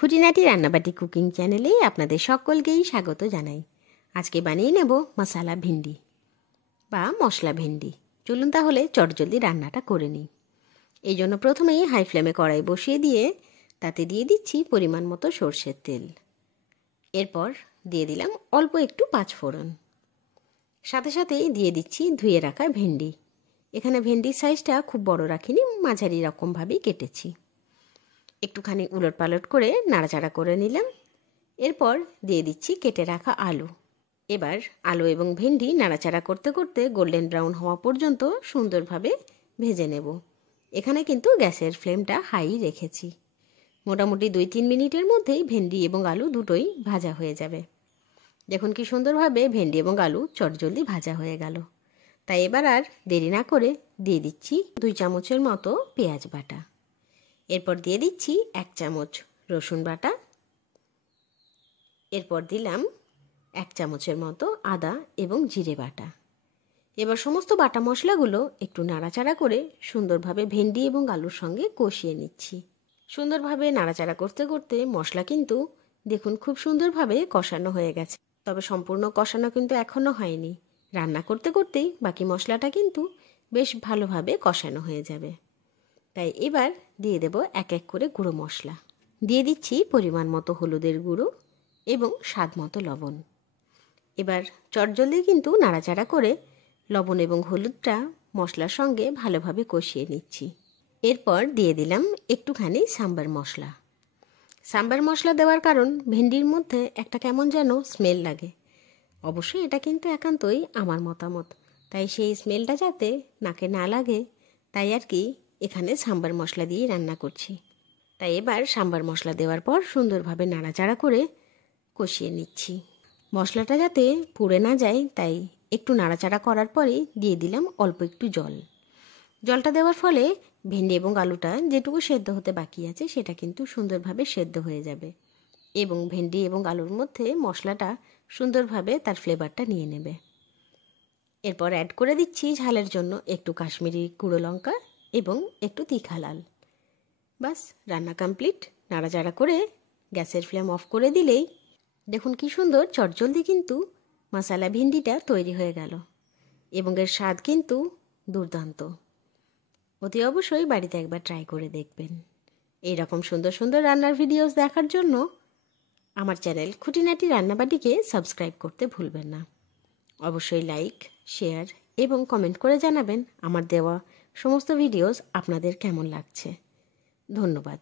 খুঁটিনাটি রান্নাবাটি কুকিং চ্যানেলে আপনাদের সকলকেই স্বাগত জানাই। আজকে বানিয়ে নেব মশলা ভেন্ডি বা মশলা ভেন্ডি। চলুন তাহলে চটজলদি রান্নাটা করে নিই। এই জন্য প্রথমেই হাই ফ্লেমে কড়াই বসিয়ে দিয়ে তাতে দিয়ে দিচ্ছি পরিমাণ মতো সর্ষের তেল। এরপর দিয়ে দিলাম অল্প একটু পাঁচফোড়ন, সাথে সাথেই দিয়ে দিচ্ছি ধুয়ে রাখা ভেন্ডি। এখানে ভেন্ডির সাইজটা খুব বড় রাখিনি, মাঝারি রকমভাবেই কেটেছি। একটুখানি উলটপালট করে নাড়াচাড়া করে নিলাম। এরপর দিয়ে দিচ্ছি কেটে রাখা আলু। এবার আলু এবং ভেন্ডি নাড়াচাড়া করতে করতে গোল্ডেন ব্রাউন হওয়া পর্যন্ত সুন্দরভাবে ভেজে নেব। এখানে কিন্তু গ্যাসের ফ্লেমটা হাই রেখেছি। মোটামুটি 2-3 মিনিটের মধ্যেই ভেন্ডি এবং আলু দুটোই ভাজা হয়ে যাবে। দেখুন কি সুন্দরভাবে ভেন্ডি এবং আলু চটজলদি ভাজা হয়ে গেল। তাই এবার আর দেরি না করে দিয়ে দিচ্ছি 2 চামচের মতো পেঁয়াজ বাটা। এরপর দিয়ে দিচ্ছি 1 চামচ রসুন বাটা। এরপর দিলাম 1 চামচের মতো আদা এবং জিরে বাটা। এবার সমস্ত বাটা মশলাগুলো একটু নাড়াচাড়া করে সুন্দরভাবে ভেন্ডি এবং আলুর সঙ্গে কষিয়ে নিচ্ছি। সুন্দরভাবে নাড়াচাড়া করতে করতে মশলা কিন্তু দেখুন খুব সুন্দরভাবে কষানো হয়ে গেছে। তবে সম্পূর্ণ কষানো কিন্তু এখনও হয়নি। রান্না করতে করতেই বাকি মশলাটা কিন্তু বেশ ভালোভাবে কষানো হয়ে যাবে। তাই এবার দিয়ে দেব এক এক করে গুঁড়ো মশলা। দিয়ে দিচ্ছি পরিমাণ মতো হলুদের গুঁড়ো এবং স্বাদ মতো লবণ। এবার চটজলদি কিন্তু নাড়াচাড়া করে লবণ এবং হলুদটা মশলার সঙ্গে ভালোভাবে কষিয়ে নিচ্ছি। এরপর দিয়ে দিলাম একটুখানি সাম্বার মশলা। সাম্বার মশলা দেওয়ার কারণ ভেন্ডির মধ্যে একটা কেমন যেন স্মেল লাগে। অবশ্যই এটা কিন্তু একান্তই আমার মতামত, তাই সেই স্মেলটা যাতে নাকে না লাগে তাই আর কি এখানে সাম্বার মশলা দিয়ে রান্না করছি। তাই এবার সাম্বার মশলা দেওয়ার পর সুন্দরভাবে নাড়াচাড়া করে কষিয়ে নিচ্ছি। মশলাটা যাতে পুড়ে না যায় তাই একটু নাড়াচাড়া করার পরে দিয়ে দিলাম অল্প একটু জল। জলটা দেওয়ার ফলে ভেন্ডি এবং আলুটা যেটুকু সেদ্ধ হতে বাকি আছে সেটা কিন্তু সুন্দরভাবে সেদ্ধ হয়ে যাবে এবং ভেন্ডি এবং আলুর মধ্যে মশলাটা সুন্দরভাবে তার ফ্লেভারটা নিয়ে নেবে। এরপর অ্যাড করে দিচ্ছি ঝালের জন্য একটু কাশ্মীরি গুঁড়ো লঙ্কা এবং একটু তিখা লাল। বাস রান্না কমপ্লিট। নাড়াচাড়া করে গ্যাসের ফ্লেম অফ করে দিলেই দেখুন কি সুন্দর চটজলদি কিন্তু মশলা ভেন্ডিটা তৈরি হয়ে গেল এবং এর স্বাদ কিন্তু দুর্দান্ত। অতি অবশ্যই বাড়িতে একবার ট্রাই করে দেখবেন। এই রকম সুন্দর সুন্দর রান্নার ভিডিওস দেখার জন্য আমার চ্যানেল খুঁটিনাটি রান্নাবাটিকে সাবস্ক্রাইব করতে ভুলবেন না। অবশ্যই লাইক, শেয়ার এবং কমেন্ট করে জানাবেন আমার দেওয়া সমস্ত ভিডিওস আপনাদের কেমন লাগছে। ধন্যবাদ।